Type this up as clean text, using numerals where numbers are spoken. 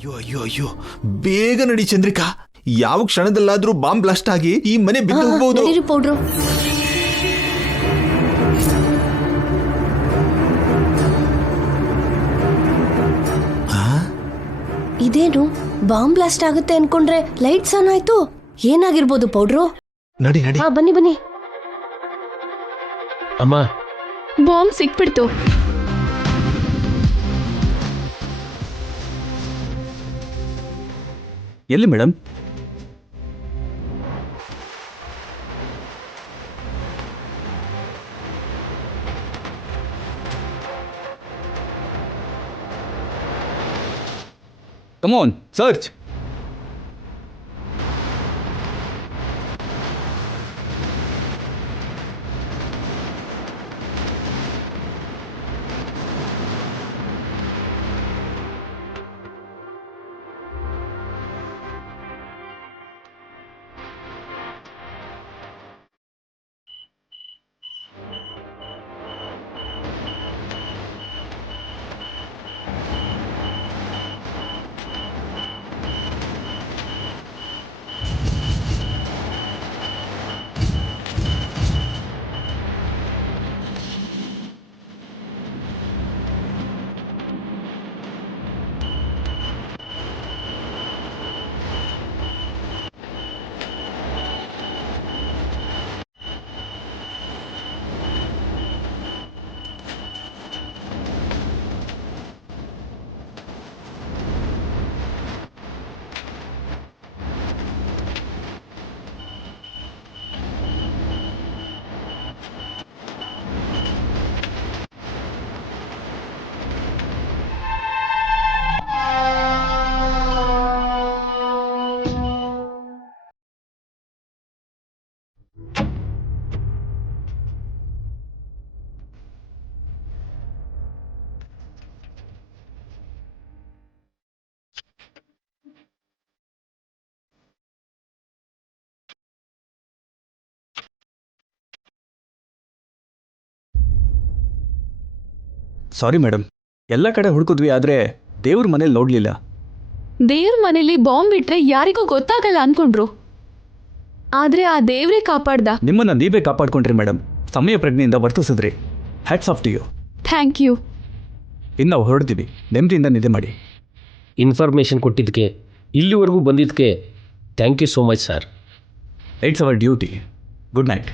ಅಯ್ಯೋ ಅಯ್ಯೋ ಅಯ್ಯೋ, ಬೇಗ ನಡಿ ಚಂದ್ರಿಕಾ. ಯಾವ ಕ್ಷಣದಲ್ಲಾದ್ರೂ ಬಾಂಬ್ ಬ್ಲಾಸ್ಟ್ ಆಗಿ ಈ ಮನೆ ಬಿದ್ದು ಹೋಗ್ಬಹುದು. ಪೌಡ್ರು ಇದೇನು ಬಾಂಬ್ ಬ್ಲಾಸ್ಟ್ ಆಗುತ್ತೆ ಅನ್ಕೊಂಡ್ರೆ ಲೈಟ್ಸ್ ಆನ್ ಆಯ್ತು. ಏನಾಗಿರ್ಬೋದು ಪೌಡ್ರು? ನಡಿ ನಡಿ. ಬನ್ನಿ ಬನ್ನಿ. ಅಮ್ಮ, ಬಾಂಬ್ ಸಿಕ್ಬಿಡ್ತು. ಎಲ್ಲಿ madam? Come on, search. Sorry madam, ಎಲ್ಲ ಕಡೆ ಹುಡುಕಿದ್ವಿ, ಆದರೆ ದೇವ್ರ ಮನೇಲಿ ನೋಡಲಿಲ್ಲ. ದೇವ್ರ ಮನೇಲಿ ಬಾಂಬ್ ಇಟ್ರೆ ಯಾರಿಗೂ ಗೊತ್ತಾಗಲ್ಲ ಅನ್ಕೊಂಡ್ರು, ಆದ್ರೆ ಆ ದೇವ್ರೇ ಕಾಪಾಡ್ದ. ನಿಮ್ಮನ್ನು ನೀವೇ ಕಾಪಾಡ್ಕೊಂಡ್ರಿ ಮೇಡಮ್. ಸಮಯ ಪ್ರಜ್ಞೆಯಿಂದ ವರ್ತಿಸಿದ್ರಿ. Hats off to you. Thank you. ಇನ್ನು ನಾವು ಹೊರಡ್ತೀವಿ. ನೆಮ್ಮದಿಯಿಂದ ನಿದ್ದೆ ಮಾಡಿ. ಇನ್ಫಾರ್ಮೇಷನ್ ಕೊಟ್ಟಿದ್ದಕ್ಕೆ, ಇಲ್ಲಿವರೆಗೂ ಬಂದಿದ್ದಕ್ಕೆ thank you so much sir. It's our duty. Good night.